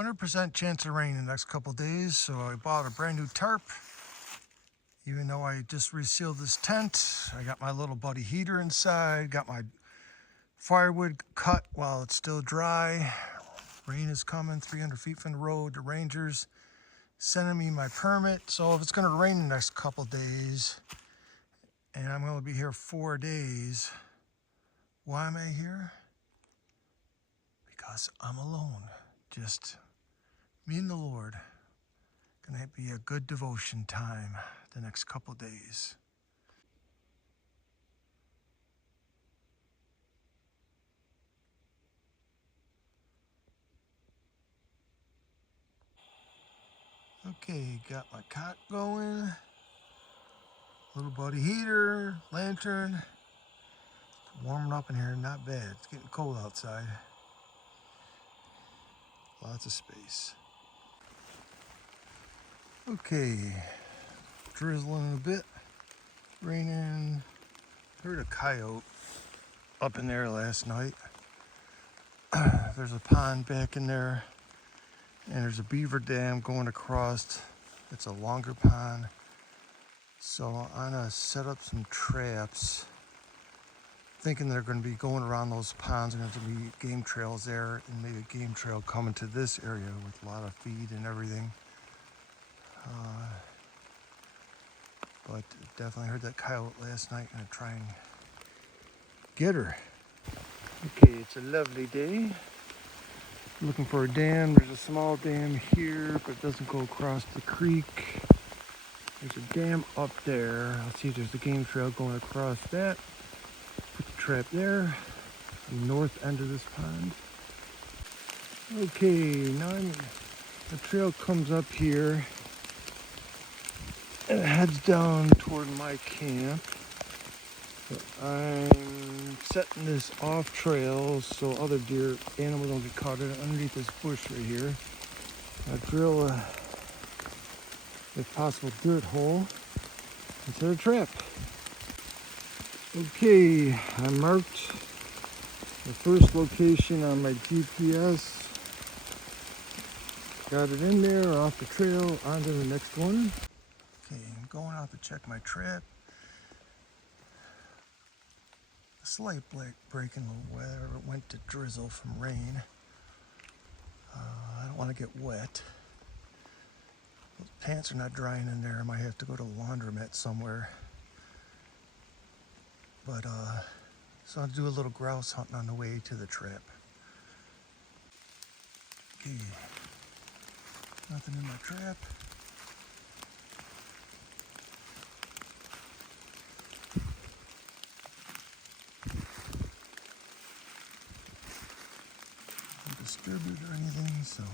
100% chance of rain in the next couple days, so I bought a brand new tarp. Even though I just resealed this tent, I got my little buddy heater inside, got my firewood cut while it's still dry. Rain is coming 300 feet from the road. The rangers sending me my permit. So if it's gonna rain the next couple days and I'm gonna be here 4 days, why am I here? Because I'm alone, just me and the Lord. Gonna be a good devotion time the next couple days. Okay, got my cot going. Little buddy heater, lantern. It's warming up in here, not bad. It's getting cold outside. Lots of space. Okay, drizzling a bit, raining. Heard a coyote up in there last night. There's a pond back in there, and there's a beaver dam going across. It's a longer pond. So I'm gonna set up some traps, thinking they're gonna be going around those ponds and there's gonna be game trails there, and maybe a game trail coming to this area with a lot of feed and everything. But definitely heard that coyote last night. Gonna try and get her. Okay, it's a lovely day. Looking for a dam. There's a small dam here, but it doesn't go across the creek. There's a dam up there. Let's see if there's a game trail going across that. Put the trap there, the north end of this pond. Okay, now the trail comes up here and it heads down toward my camp. So I'm setting this off trail so other deer, animals don't get caught in underneath this bush right here. I drill a, if possible, dirt hole into the trap. Okay, I marked the first location on my GPS. Got it in there, off the trail, onto the next one. Okay, I'm going out to check my trap. A slight break in the weather. It went to drizzle from rain. I don't want to get wet. Those pants are not drying in there. I might have to go to a laundromat somewhere. But, so I'll do a little grouse hunting on the way to the trap. Okay, nothing in my trap. No disturbers or anything, so.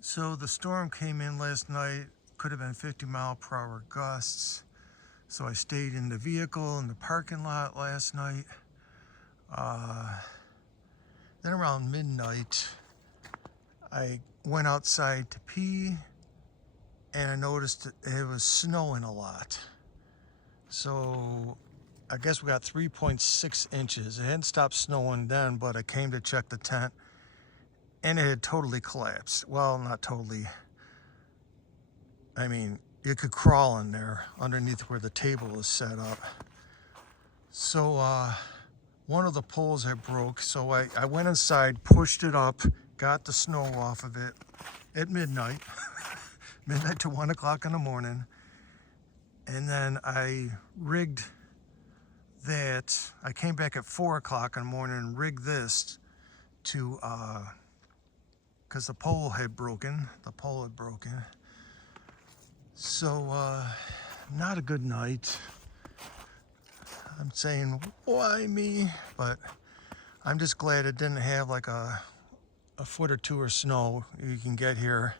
So the storm came in last night, could have been 50-mile-per-hour gusts. So I stayed in the vehicle in the parking lot last night. Then around midnight, I went outside to pee and I noticed it was snowing a lot. So I guess we got 3.6 inches. It hadn't stopped snowing then, but I came to check the tent and it had totally collapsed. Well, not totally. I mean, you could crawl in there underneath where the table was set up. So one of the poles had broke, so I went inside, pushed it up, got the snow off of it at midnight, midnight to 1 o'clock in the morning. And then I rigged that. I came back at 4 o'clock in the morning and rigged this to, because the pole had broken. So, not a good night. I'm saying, why me? But I'm just glad it didn't have like a foot or two of snow you can get here,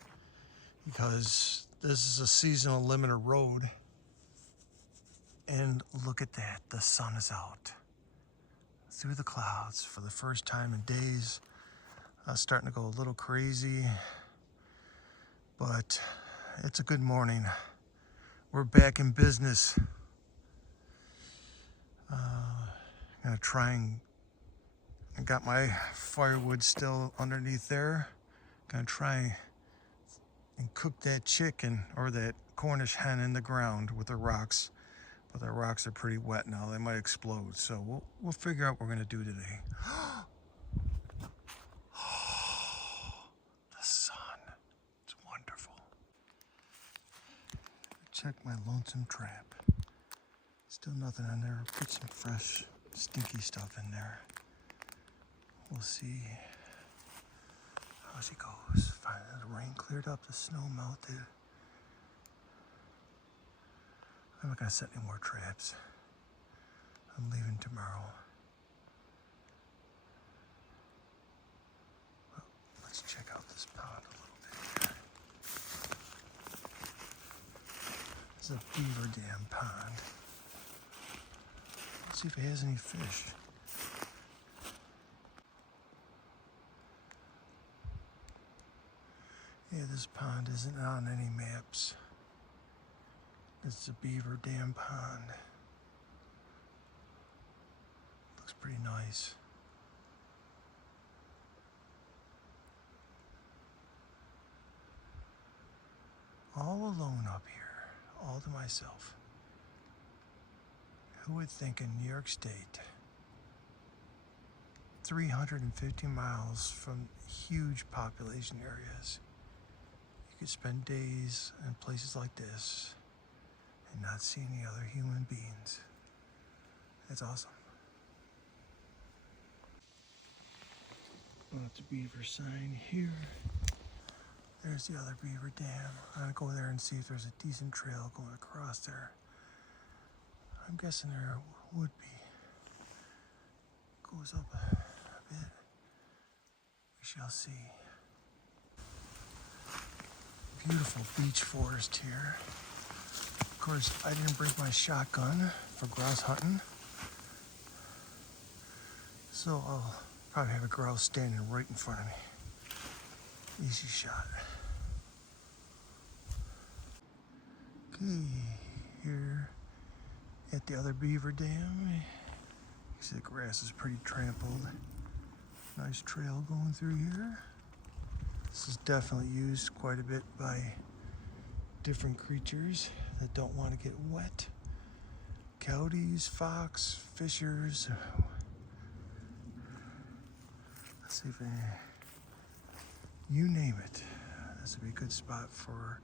because this is a seasonal limited road. And look at that, the sun is out through the clouds for the first time in days. I was starting to go a little crazy, but it's a good morning. We're back in business. I'm gonna try and I got my firewood still underneath there. Gonna try and cook that chicken or that Cornish hen in the ground with the rocks. But the rocks are pretty wet now. They might explode. So we'll figure out what we're gonna do today. The sun. It's wonderful. Check my lonesome trap. Still nothing in there. Put some fresh, stinky stuff in there. We'll see how she goes. Finally, the rain cleared up, the snow melted. I'm not gonna set any more traps. I'm leaving tomorrow. Well, let's check out this pond a little bit here. This is a beaver dam pond. Let's see if it has any fish. Yeah, this pond isn't on any maps. It's a beaver dam pond. Looks pretty nice. All alone up here, all to myself. Who would think in New York State, 350 miles from huge population areas, you could spend days in places like this and not see any other human beings. That's awesome. That's a beaver sign here. There's the other beaver dam. I'm gonna go there and see if there's a decent trail going across there. I'm guessing there would be. Goes up a bit. We shall see. Beautiful beech forest here. Of course, I didn't bring my shotgun for grouse hunting. So I'll probably have a grouse standing right in front of me. Easy shot. Okay, here at the other beaver dam. You see the grass is pretty trampled. Nice trail going through here. This is definitely used quite a bit by different creatures that don't want to get wet. Coyotes, fox, fishers. Let's see if you name it. This would be a good spot for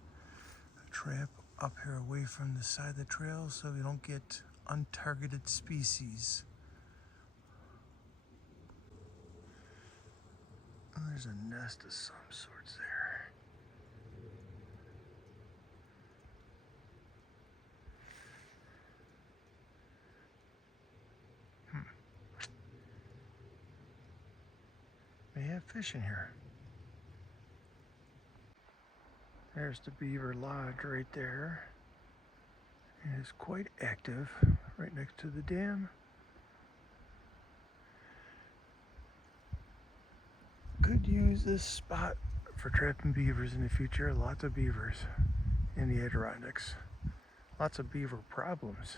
a trap up here away from the side of the trail so we don't get untargeted species. Oh, there's a nest of some sorts there. May have fish in here. There's the beaver lodge right there. It is quite active right next to the dam. Could use this spot for trapping beavers in the future. Lots of beavers in the Adirondacks. Lots of beaver problems.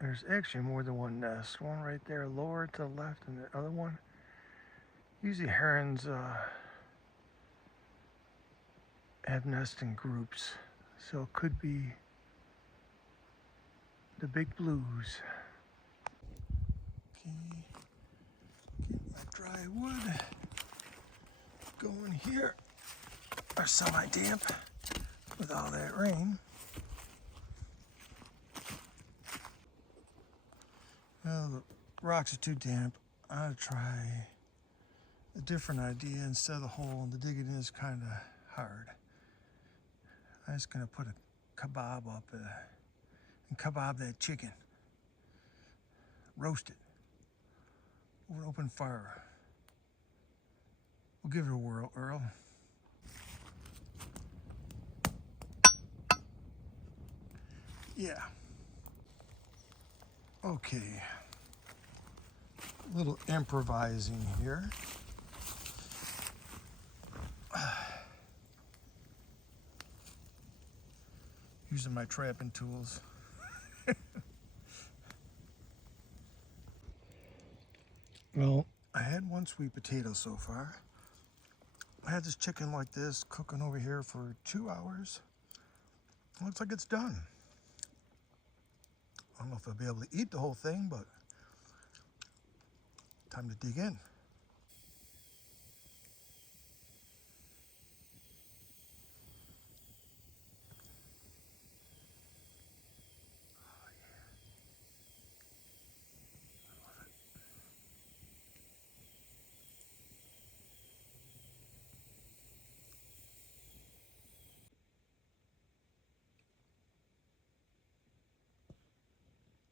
There's actually more than one nest. One right there lower to the left and the other one. Usually herons have nests in groups. So it could be the big blues. Okay, get my dry wood going here. Are semi-damp with all that rain. Well, the rocks are too damp. I'm gonna try a different idea. Instead of the hole, the digging is kind of hard. I'm just gonna put a kebab up and kebab that chicken. Roast it over an open fire. We'll give it a whirl, Earl. Yeah. Okay. A little improvising here. Using my trapping tools. Well, I had one sweet potato so far. I had this chicken like this cooking over here for 2 hours. Looks like it's done. I don't know if I'll be able to eat the whole thing, but time to dig in.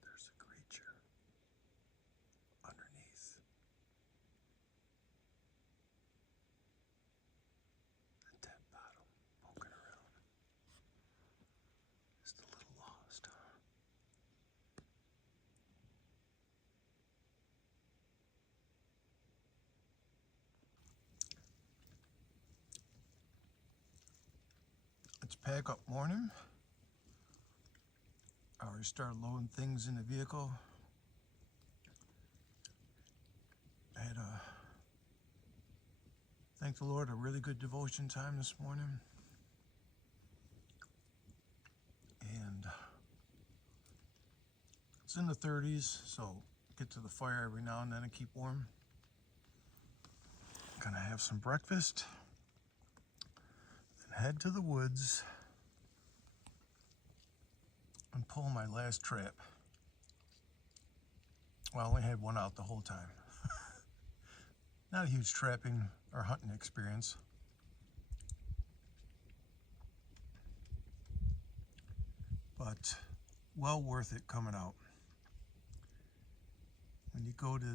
There's a creature underneath the tent bottom, poking around. Just a little lost, huh? It's pack up morning. I already started loading things in the vehicle. I had thank the Lord, a really good devotion time this morning. And it's in the 30s, so get to the fire every now and then and keep warm. Gonna have some breakfast and head to the woods and pull my last trap. Well, I only had one out the whole time. Not a huge trapping or hunting experience. But well worth it coming out. When you go to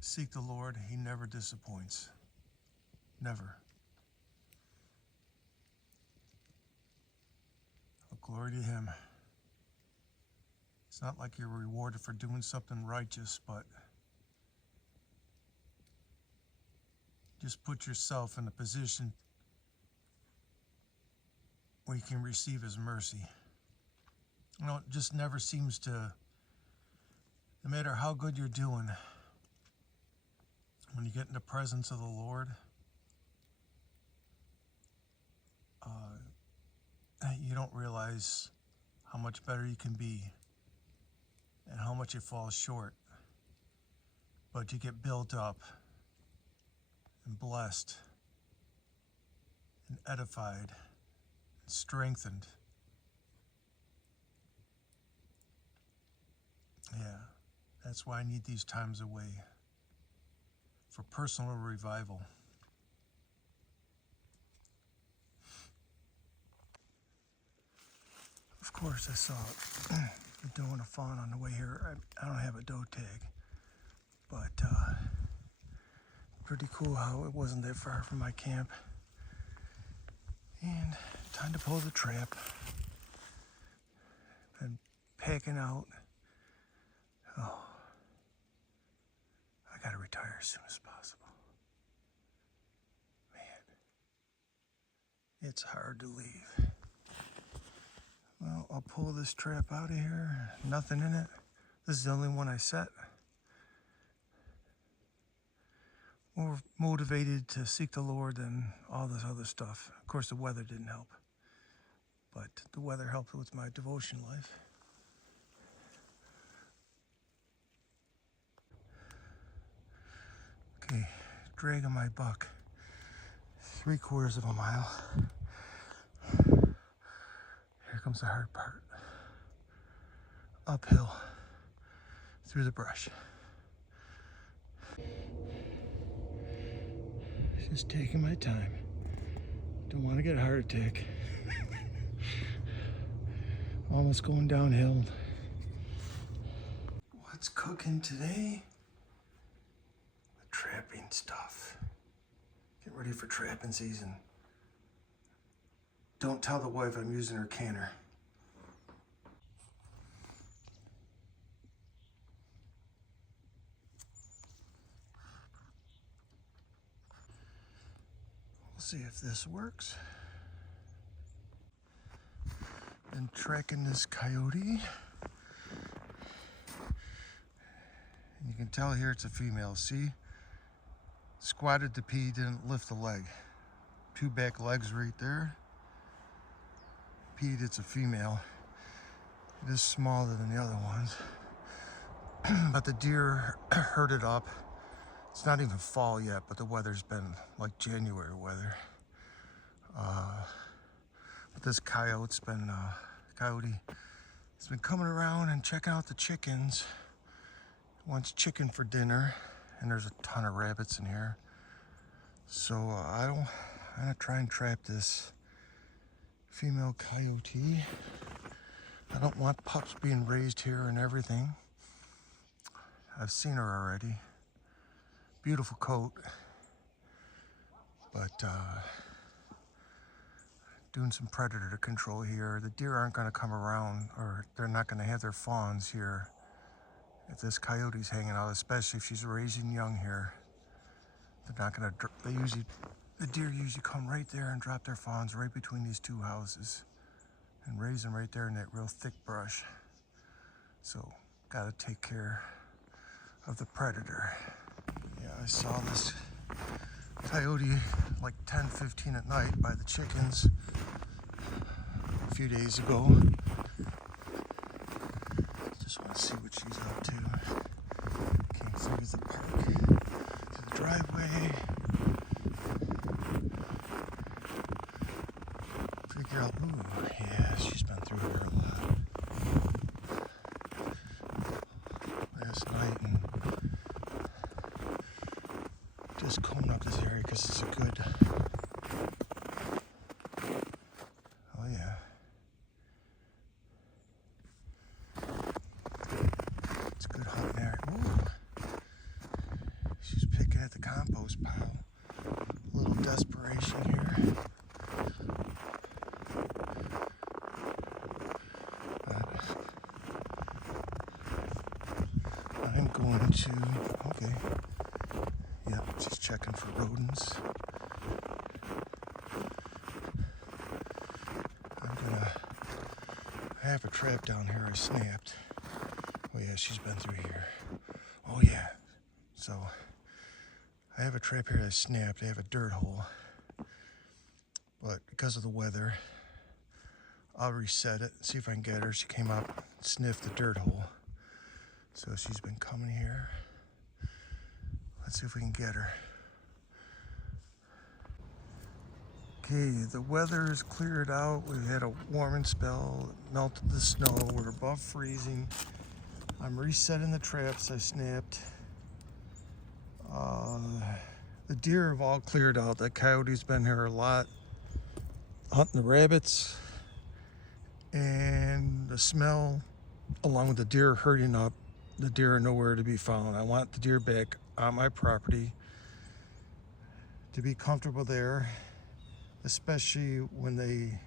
seek the Lord, He never disappoints. Never. Oh, glory to Him. It's not like you're rewarded for doing something righteous, but just put yourself in a position where you can receive His mercy. You know, it just never seems to, no matter how good you're doing, when you get in the presence of the Lord, you don't realize how much better you can be and how much you fall short. But you get built up and blessed and edified and strengthened. Yeah, that's why I need these times away, for personal revival. Of course, I saw a doe and a fawn on the way here. I don't have a doe tag, but pretty cool how it wasn't that far from my camp. And time to pull the trap. Been packing out. Oh, I gotta retire as soon as possible. Man, it's hard to leave. Well, I'll pull this trap out of here. Nothing in it. This is the only one I set. More motivated to seek the Lord than all this other stuff. Of course, the weather didn't help, but the weather helped with my devotion life. Okay, dragging my buck 3/4 of a mile. Here comes the hard part. Uphill through the brush. Just taking my time. Don't want to get a heart attack. Almost going downhill. What's cooking today? The trapping stuff. Get ready for trapping season. Don't tell the wife I'm using her canner. We'll see if this works. Been tracking this coyote. And you can tell here it's a female, see? Squatted to pee, didn't lift a leg. 2 back legs right there. Peed, it's a female. It is smaller than the other ones. But the deer herded up. It's not even fall yet, but the weather's been like January weather. But this coyote's been coming around and checking out the chickens. Wants chicken for dinner, and there's a ton of rabbits in here. So I'm gonna try and trap this female coyote. I don't want pups being raised here and everything. I've seen her already. Beautiful coat, but doing some predator control here. The deer aren't going to come around, or they're not going to have their fawns here if this coyote's hanging out, especially if she's raising young here. They're not going to, the deer usually come right there and drop their fawns right between these 2 houses and raise them right there in that real thick brush. So, got to take care of the predator. Yeah, I saw this coyote like 10:15 at night by the chickens a few days ago. Just want to see what she's up to. Came through the park, through the driveway. Figure out, ooh, yeah, she's been through here a lot. Last night, and just combing up this area because it's a good, oh yeah. It's a good hunting area. Ooh. She's picking at the compost pile. A little desperation here. I'm going to, okay. Yep, she's checking for rodents. I have a trap down here I snapped. Oh yeah, she's been through here. Oh yeah. So, I have a trap here I snapped. I have a dirt hole. But because of the weather, I'll reset it, see if I can get her. She came up, sniffed the dirt hole. So she's been coming here. Let's see if we can get her. Okay, the weather is cleared out. We've had a warming spell, melted the snow. We're above freezing. I'm resetting the traps I snapped. The deer have all cleared out. That coyote's been here a lot, hunting the rabbits. And the smell, along with the deer herding up, the deer are nowhere to be found. I want the deer back on my property to be comfortable there, especially when they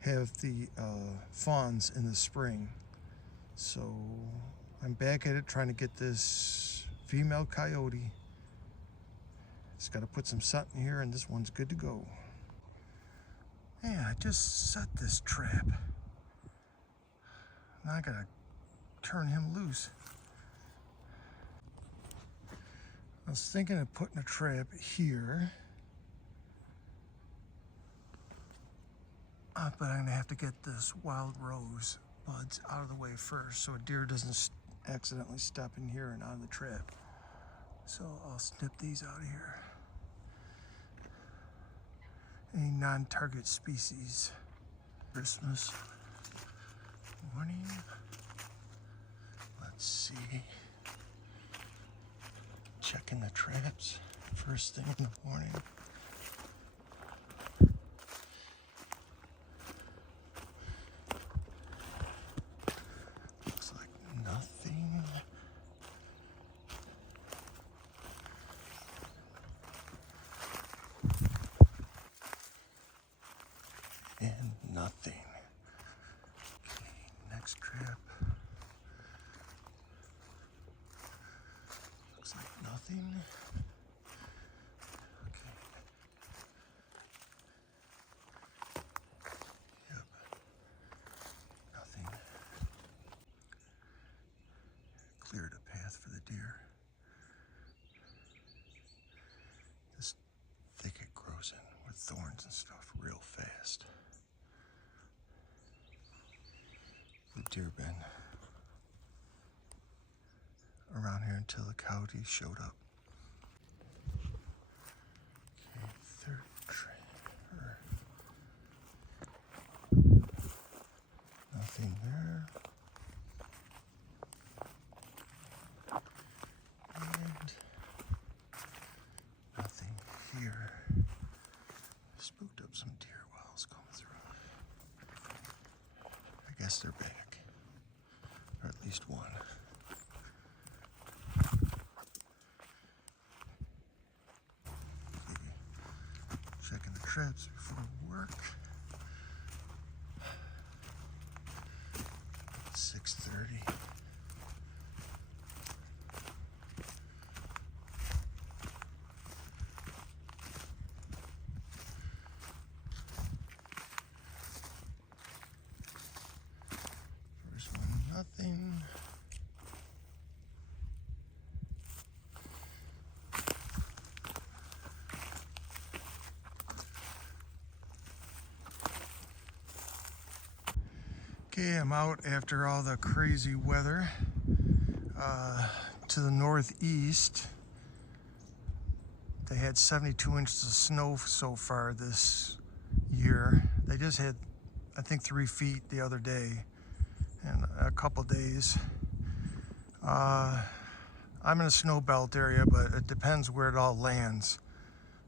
have the fawns in the spring. So I'm back at it trying to get this female coyote. Just got to put some scent in here and this one's good to go. Man, I just set this trap. Now I gotta turn him loose. I was thinking of putting a trap here. But I'm gonna have to get this wild rose buds out of the way first so a deer doesn't accidentally step in here and out of the trap. So I'll snip these out of here. Any non-target species. Christmas morning. Let's see. Checking the traps first thing in the morning. Looks like nothing. And nothing. Okay, next trap. Looks like nothing. Okay. Yep. Nothing. Cleared a path for the deer. think it grows in with thorns and stuff real fast. The deer been around here until the coyote showed up. Okay, third trailer. Nothing there. And nothing here. Spooked up some deer while I was coming through. I guess they're back. Or at least one. Checking the traps before work. 6:30. First one, nothing. Okay, I'm out after all the crazy weather. To the northeast, they had 72 inches of snow so far this year. They just had, I think, 3 feet the other day and a couple days. I'm in a snow belt area, but it depends where it all lands.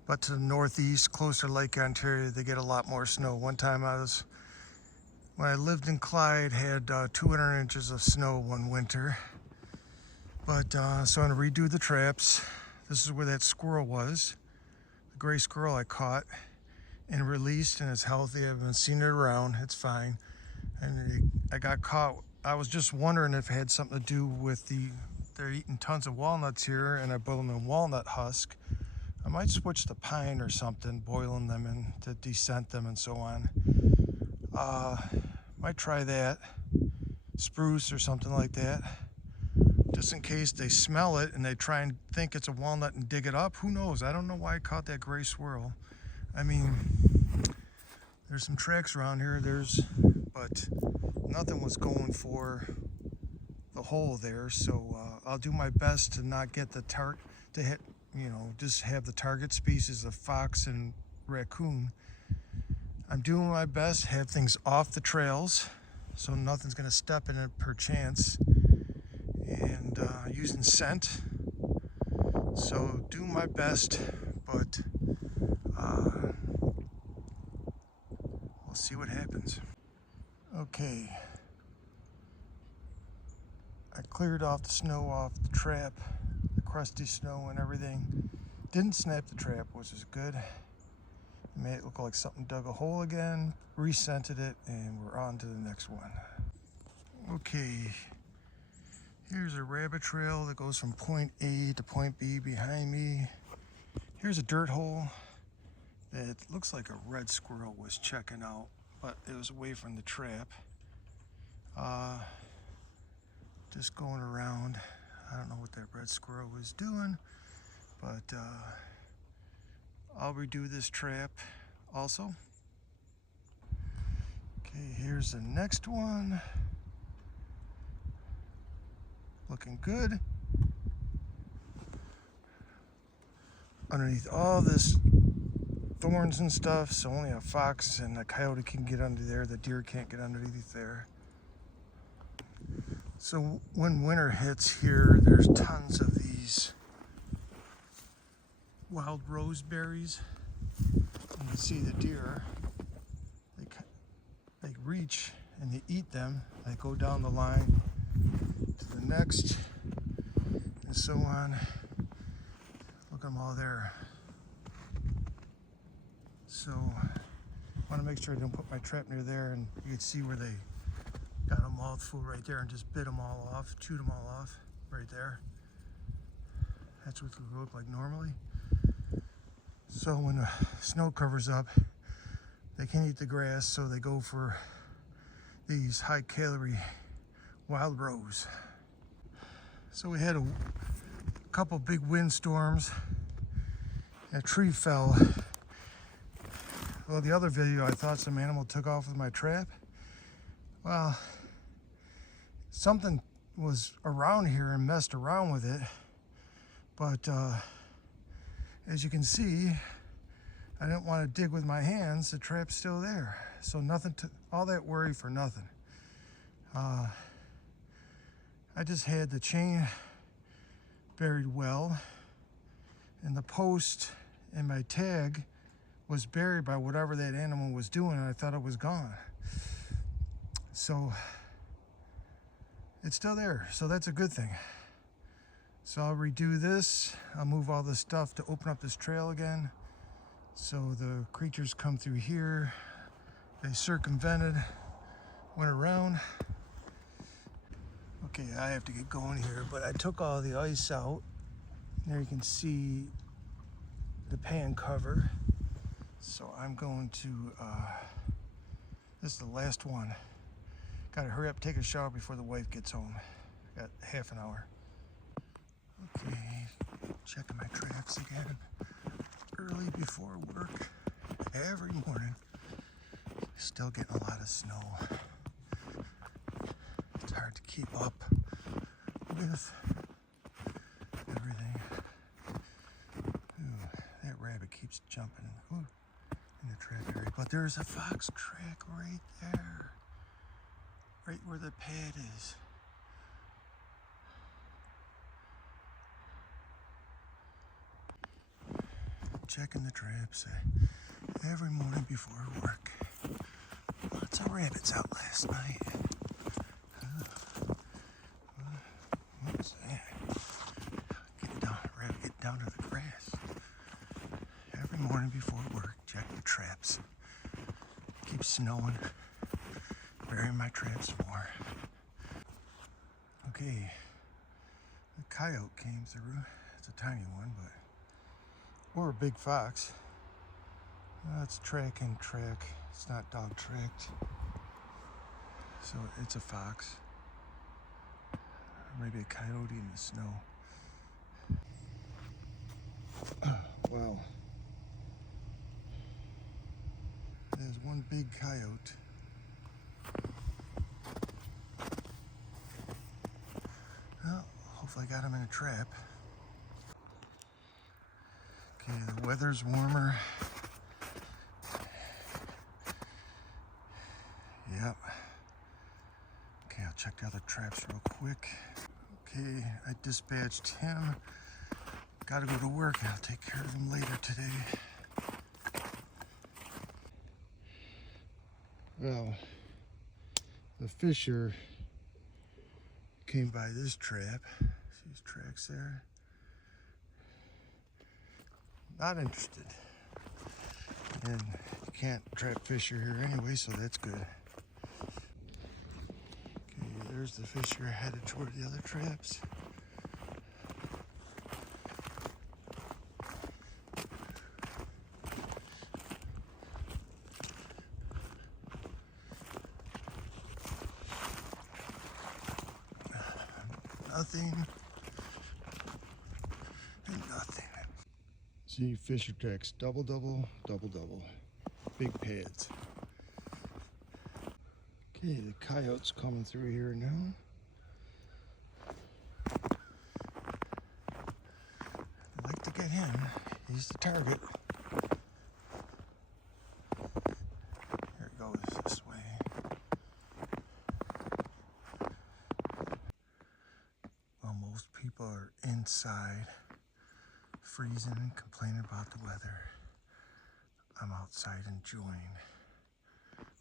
But to the northeast, closer to Lake Ontario, they get a lot more snow. One time when I lived in Clyde, had 200 inches of snow one winter. But so I'm gonna redo the traps. This is where that squirrel was. The gray squirrel I caught and released, and it's healthy. I haven't seen it around, it's fine. And I got caught. I was just wondering if it had something to do with they're eating tons of walnuts here, and I boil them in walnut husk. I might switch to pine or something, boiling them and to descent them and so on. Might try that. Spruce or something like that. Just in case they smell it and they try and think it's a walnut and dig it up. Who knows? I don't know why I caught that gray squirrel. I mean, there's some tracks around here. But nothing was going for the hole there. So I'll do my best to not get the to hit, just have the target species of fox and raccoon. I'm doing my best, have things off the trails so nothing's going to step in it per chance, and using scent. So do my best, but we'll see what happens. Okay, I cleared off the snow off the trap, the crusty snow and everything. Didn't snap the trap, which is good. Made it look like something dug a hole again, re-scented it, and we're on to the next one. Okay, here's a rabbit trail that goes from point A to point B behind me. Here's a dirt hole that looks like a red squirrel was checking out, but it was away from the trap. Just going around. I don't know what that red squirrel was doing, but I'll redo this trap also. Okay, here's the next one. Looking good. Underneath all this thorns and stuff, so only a fox and a coyote can get under there. The deer can't get underneath there. So when winter hits here, there's tons of these wild rose berries. You can see the deer, they reach and they eat them. They go down the line to the next and so on. Look at them all there. So I want to make sure I don't put my trap near there, and you can see where they got a mouthful right there and just bit them all off, chewed them all off right there. That's what it would look like normally. So when the snow covers up, they can't eat the grass, so they go for these high-calorie wild rose. So we had a couple big windstorms, That tree fell. Well, the other video I thought some animal took off with my trap. Well, something was around here and messed around with it. But as you can see, I didn't want to dig with my hands. The trap's still there. So nothing to, all that worry for nothing. I just had the chain buried well, and the post and my tag was buried by whatever that animal was doing, and I thought it was gone. So it's still there, so that's a good thing. So I'll redo this. I'll move all this stuff to open up this trail again. So the creatures come through here. They circumvented, went around. Okay, I have to get going here, but I took all the ice out. There you can see the pan cover. So I'm going to, this is the last one. Gotta hurry up, take a shower before the wife gets home. Got half an hour. Okay, checking my traps again. Early before work, every morning. Still getting a lot of snow. It's hard to keep up with everything. Ooh, that rabbit keeps jumping in the trap area. But there's a fox track right there. Right where the pad is. Checking the traps every morning before work. Lots of rabbits out last night. What's that? Get down, rabbit, get down to the grass. Every morning before work, check the traps. Keeps snowing. Burying my traps more. Okay, the coyote came through. It's a tiny one, but or a big fox. It's track and track. It's not dog tracked. So it's a fox. Or maybe a coyote in the snow. Wow. There's one big coyote. Well, hopefully I got him in a trap. Okay, the weather's warmer. Yep. Okay, I'll check the other traps real quick. Okay, I dispatched him. Gotta go to work. I'll take care of him later today. Well, the fisher came by this trap. See his tracks there? Not interested. And you can't trap fisher here anyway, so that's good. Okay, there's the fisher headed toward the other traps. Nothing. And nothing. See, fisher tracks, double, double, double, double. Big pads. Okay, the coyote's coming through here now. I'd like to get him. He's the target. Here it goes this way. Well, most people are inside, freezing and complaining about the weather. I'm outside enjoying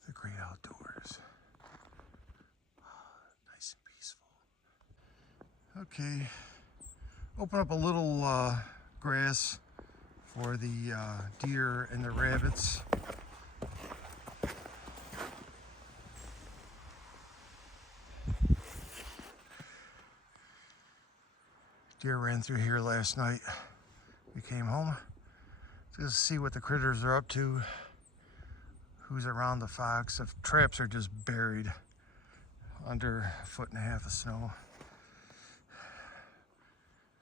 the great outdoors. Nice and peaceful. Okay, open up a little grass for the deer and the rabbits. Deer ran through here last night. We came home just to see what the critters are up to, who's around the fox. The traps are just buried under 1.5 feet of snow.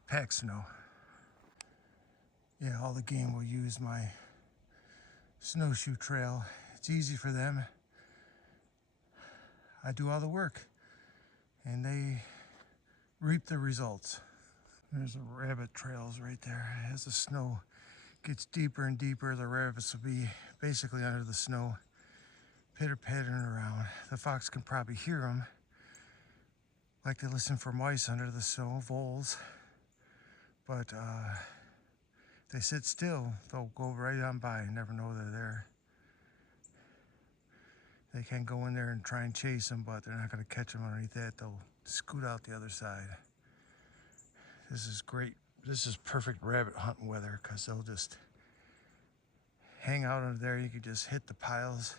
Packed snow. Yeah, all the game will use my snowshoe trail. It's easy for them. I do all the work and they reap the results. There's the rabbit trails right there. As the snow gets deeper and deeper, the rabbits will be basically under the snow, pitter-pattering around. The fox can probably hear them, like they listen for mice under the snow, voles. But if they sit still, they'll go right on by and never know they're there. They can go in there and try and chase them, but they're not going to catch them underneath that. They'll scoot out the other side. This is great. This is perfect rabbit hunting weather because they'll just hang out under there. You can just hit the piles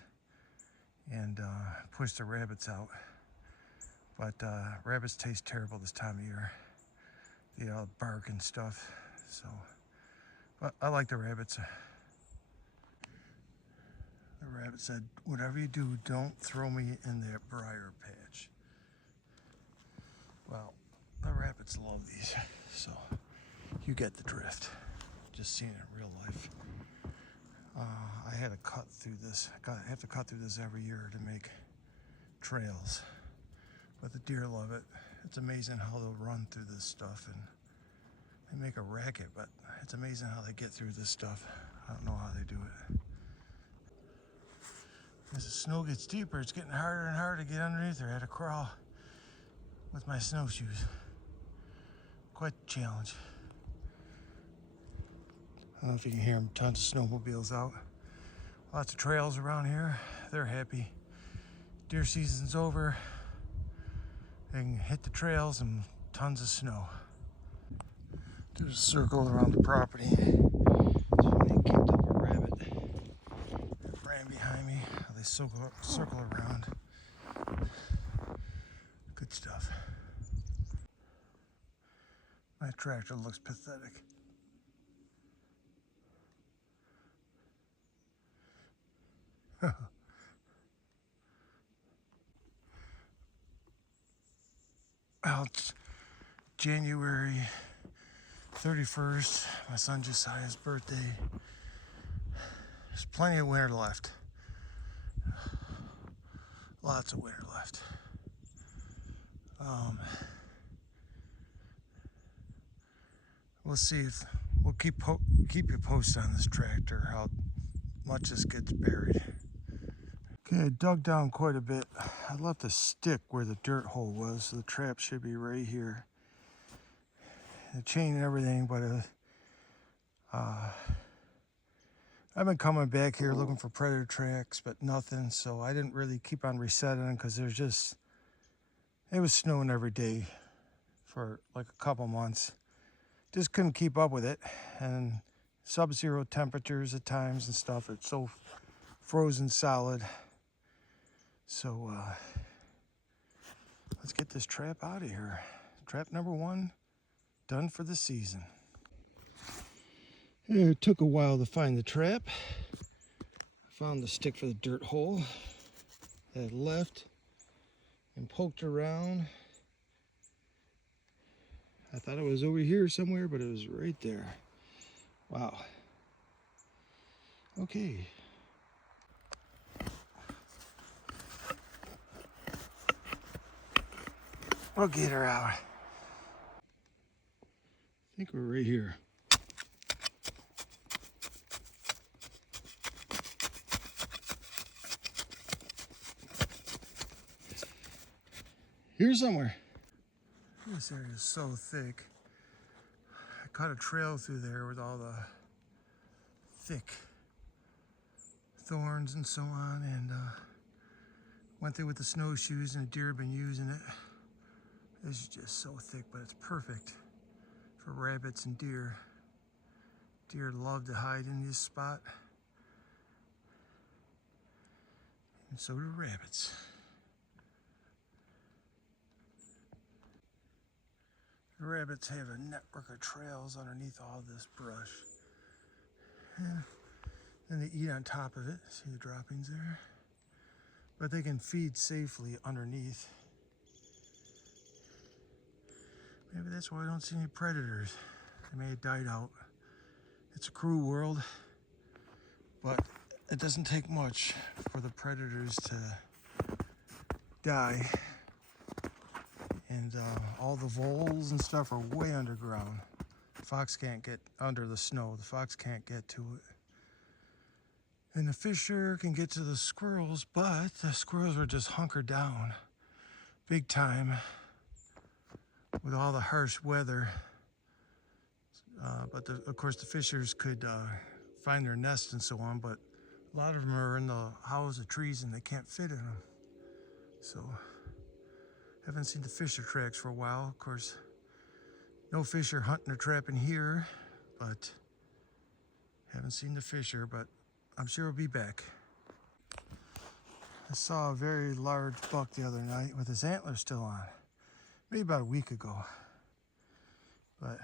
and push the rabbits out. But rabbits taste terrible this time of year. They all bark and stuff. So, but I like the rabbits. The rabbit said, "Whatever you do, don't throw me in that briar patch." Well, the rabbits love these, so you get the drift. Just seeing it in real life. I had to cut through this. I have to cut through this every year to make trails. But the deer love it. It's amazing how they'll run through this stuff, and they make a racket, but it's amazing how they get through this stuff. I don't know how they do it. As the snow gets deeper, it's getting harder and harder to get underneath there. I had to crawl with my snowshoes. Quite a challenge. I don't know if you can hear them, tons of snowmobiles out. Lots of trails around here. They're happy. Deer season's over. They can hit the trails and tons of snow. There's a circle around the property. So they kicked up a rabbit. It ran behind me. They circle around. Good stuff. My tractor looks pathetic. Well, it's January 31st, my son Josiah's birthday. There's plenty of winter left. Lots of winter left. We'll see if we'll keep you posted on this tractor, how much this gets buried. Okay, I dug down quite a bit. I left a stick where the dirt hole was, so the trap should be right here. The chain and everything, but I've been coming back here looking for predator tracks, but nothing, so I didn't really keep on resetting them because it was snowing every day for like a couple months. Just couldn't keep up with it, and sub-zero temperatures at times and stuff. It's so frozen solid. So let's get this trap out of here. Trap number 1 done for the season. It took a while to find the trap. I found the stick for the dirt hole that I left and poked around. I thought it was over here somewhere, but it was right there. Wow. Okay. We'll get her out. I think we're right here. Here somewhere. This area is so thick. I cut a trail through there with all the thick thorns and so on, and went through with the snowshoes, and the deer have been using it. This is just so thick, but it's perfect for rabbits and deer. Deer love to hide in this spot, and so do rabbits. The rabbits have a network of trails underneath all this brush. And then they eat on top of it. See the droppings there? But they can feed safely underneath. Maybe that's why I don't see any predators. They may have died out It's a cruel world, but it doesn't take much for the predators to die. And all the voles and stuff are way underground. The fox can't get under the snow. The fox can't get to it. And the fisher can get to the squirrels, but the squirrels are just hunkered down big time with all the harsh weather. But of course the fishers could find their nests and so on, but a lot of them are in the hollows of trees and they can't fit in them. So haven't seen the fisher tracks for a while. Of course, no fisher hunting or trapping here, but haven't seen the fisher, but I'm sure he'll be back. I saw a very large buck the other night with his antlers still on, maybe about a week ago. But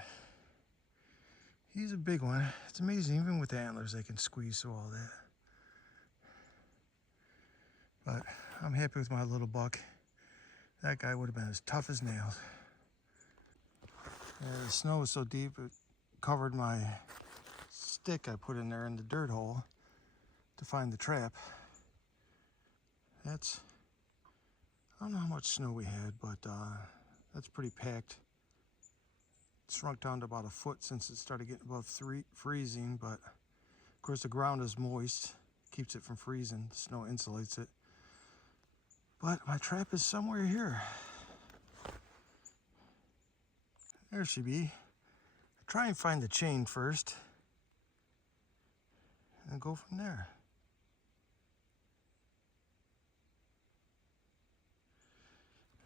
he's a big one. It's amazing, even with the antlers, they can squeeze through all that. But I'm happy with my little buck. That guy would have been as tough as nails. Yeah, the snow was so deep, it covered my stick I put in there in the dirt hole to find the trap. I don't know how much snow we had, but that's pretty packed. It shrunk down to about a foot since it started getting above freezing, but of course the ground is moist, keeps it from freezing. The snow insulates it. But my trap is somewhere here. There she be. Try and find the chain first and go from there.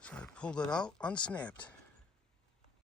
So I pulled it out, unsnapped.